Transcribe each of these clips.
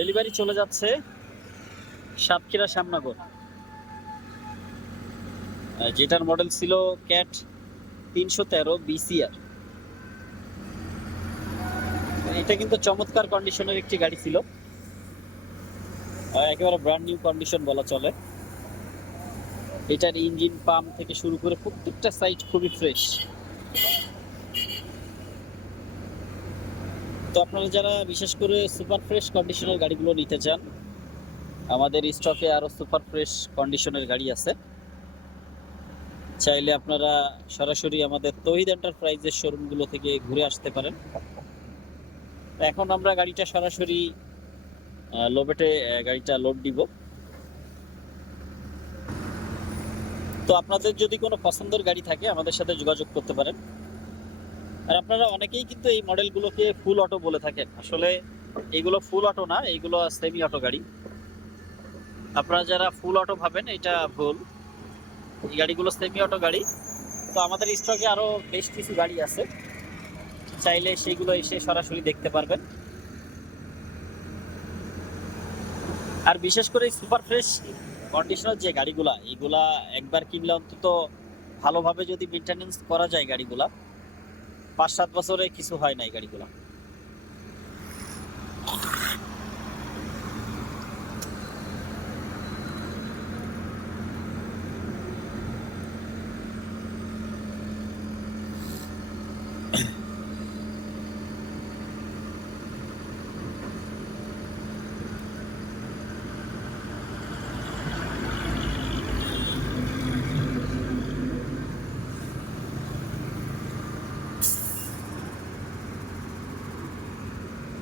Delivery চলে যাচ্ছে সাতক্ষীরা শ্যামনগর, যেটার মডেল ছিল ক্যাট 313 বিসিআর। এটা কিন্তু চমৎকার কন্ডিশনের একটি গাড়ি ছিল, একেবারে ব্র্যান্ড নিউ কন্ডিশন বলা চলে। এটার ইঞ্জিন পাম্প থেকে শুরু করে প্রত্যেকটা সাইড খুবই ফ্রেশ। তো আপনারা যারা বিশেষ করে সুপার ফ্রেশ কন্ডিশনের গাড়িগুলো নিতে চান, আমাদের স্টকে আরো সুপার ফ্রেশ কন্ডিশনের গাড়ি আছে। চাইলে আপনারা সরাসরি আমাদের তৌহিদ এন্টারপ্রাইজের শোরুমগুলো থেকে ঘুরে আসতে পারেন। এখন আমরা গাড়িটা সরাসরি লোবেটে গাড়িটা লোড দিব। তো আপনাদের যদি কোনো পছন্দের গাড়ি থাকে আমাদের সাথে যোগাযোগ করতে পারেন। আর আপনারা অনেকেই কিন্তু এই মডেলগুলোকে ফুল অটো বলে থাকেন, আসলে এইগুলো ফুল অটো না, এইগুলো সেমি অটো গাড়ি। আপনারা যারা ফুল অটো ভাবেন এটা ভুল, এই গাড়িগুলো সেমি অটো গাড়ি। তো আমাদের স্টকে আরো বেশ কিছু গাড়ি আছে, চাইলে সেগুলো এসে সরাসরি দেখতে পারবেন। আর বিশেষ করে সুপার ফ্রেশ কন্ডিশনের যে গাড়িগুলা, এইগুলা একবার কিনলে অন্তত ভালোভাবে যদি মেনটেনেন্স করা যায় গাড়িগুলা 5-7 বছরে কিছু হয় না এই গাড়িগুলা।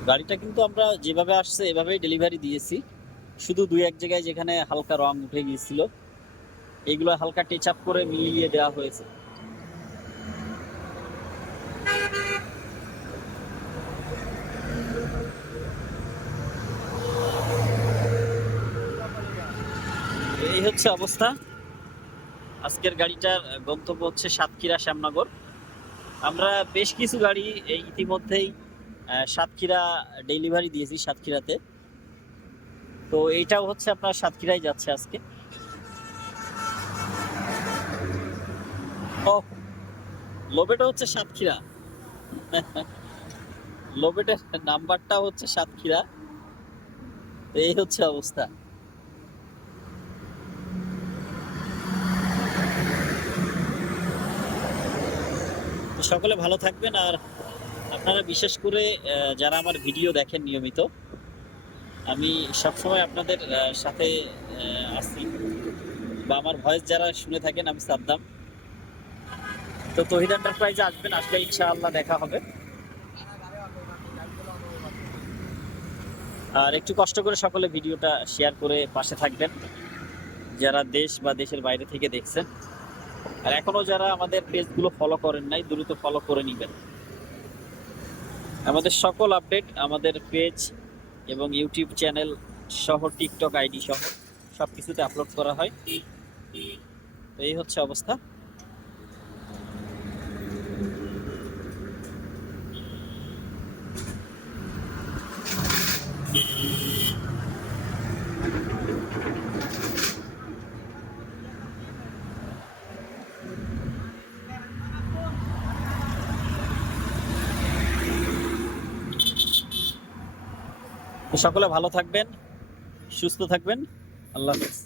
গাড়িটা কিন্তু আমরা যেভাবে আসছে এভাবেই ডেলিভারি দিয়েছি, শুধু 2-1 জায়গায় যেখানে হালকা রং উঠে গিয়েছিল এইগুলো হালকা টাচ আপ করে মিলিয়ে দেওয়া হয়েছে। এই হচ্ছে অবস্থা। আজকের গাড়িটার গন্তব্য হচ্ছে সাতক্ষীরা শ্যামনগর। আমরা বেশ কিছু গাড়ি ইতিমধ্যেই সাতক্ষীরা ডেলিভারি দিয়েছি সাতক্ষীরাতে। তো এইটাও হচ্ছে আপনার সাতক্ষীরায় যাচ্ছে আজকে। ও, লোবেটা হচ্ছে সাতক্ষীরা, লোবেটের নাম্বারটা হচ্ছে সাতক্ষীরা। এই হচ্ছে অবস্থা। সকলে ভালো থাকবেন। আর আপনারা বিশেষ করে যারা আমার ভিডিও দেখেন নিয়মিত, আমি সবসময় আপনাদের সাথে আছি, বা আমার ভয়েস যারা শুনে থাকেন, আমি সাদ্দাম। তো তৌহিদ এন্টারপ্রাইজে আসবেন, আসলে ইনশাআল্লাহ দেখা হবে। আর একটু কষ্ট করে সকলে ভিডিওটা শেয়ার করে পাশে থাকবেন, যারা দেশ বা দেশের বাইরে থেকে দেখছেন। আর এখনো যারা আমাদের পেজগুলো ফলো করেন নাই, দ্রুত ফলো করে নেবেন। আমাদের সকল আপডেট আমাদের পেজ এবং ইউটিউব চ্যানেল সহ টিকটক আইডি সহ সবকিছুতে আপলোড করা হয়। তো এই হচ্ছে অবস্থা। তো সকলে ভালো থাকবেন, সুস্থ থাকবেন। আল্লাহ হাফেজ।